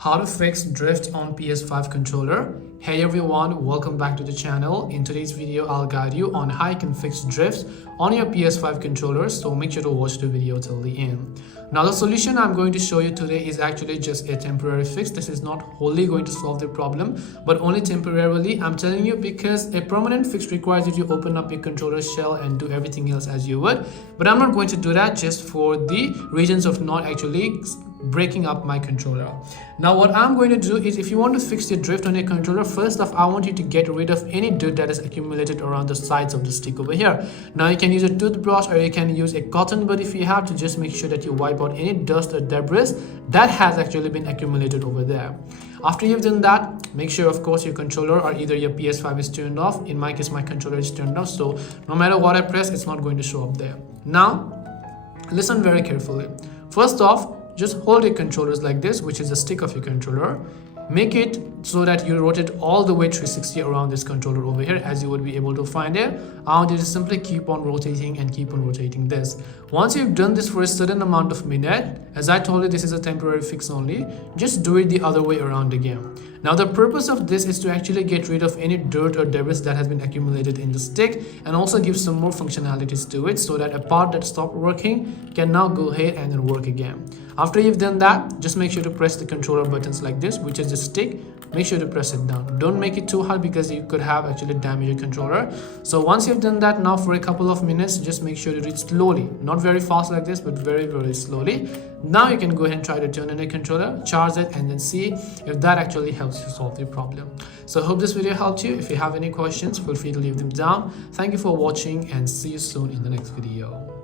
How to fix drift on PS5 controller. Hey everyone, welcome back to the channel. In today's video, I'll guide you on how you can fix drift on your PS5 controller, so make sure to watch the video till the end. Now the solution I'm going to show you today is actually just a temporary fix. This is not wholly going to solve the problem, but only temporarily. I'm telling you because a permanent fix requires you to open up your controller shell and do everything else as you would. But I'm not going to do that just for the reasons of not actually breaking up my controller. Now what I'm going to do is, if you want to fix the drift on your controller, first off I want you to get rid of any dirt that is accumulated around the sides of the stick over here. Now you can use a toothbrush or you can use a cotton bud if you have, to just make sure that you wipe out any dust or debris that has actually been accumulated over there. After you've done that, make sure of course your controller or either your PS5 is turned off. In my case, my controller is turned off, so no matter what I press, it's not going to show up there. Now listen very carefully. First off, just hold your controllers like this, which is the stick of your controller. Make it so that you rotate all the way 360 around this controller over here, as you would be able to find it. I want you to simply keep on rotating and keep on rotating this. Once you've done this for a certain amount of minute, as I told you, this is a temporary fix only, just do it the other way around again. Now the purpose of this is to actually get rid of any dirt or debris that has been accumulated in the stick, and also give some more functionalities to it, so that a part that stopped working can now go ahead and then work again. After you've done that, just make sure to press the controller buttons like this, which is the stick. Make sure to press it down. Don't make it too hard because you could have actually damaged your controller. So once you've done that, now for a couple of minutes, just make sure to do it slowly, not very fast like this, but very slowly. Now you can go ahead and try to turn on your controller, charge it, and then see if that actually helps you solve the problem. So I hope this video helped you. If you have any questions, feel free to leave them down. Thank you for watching and see you soon in the next video.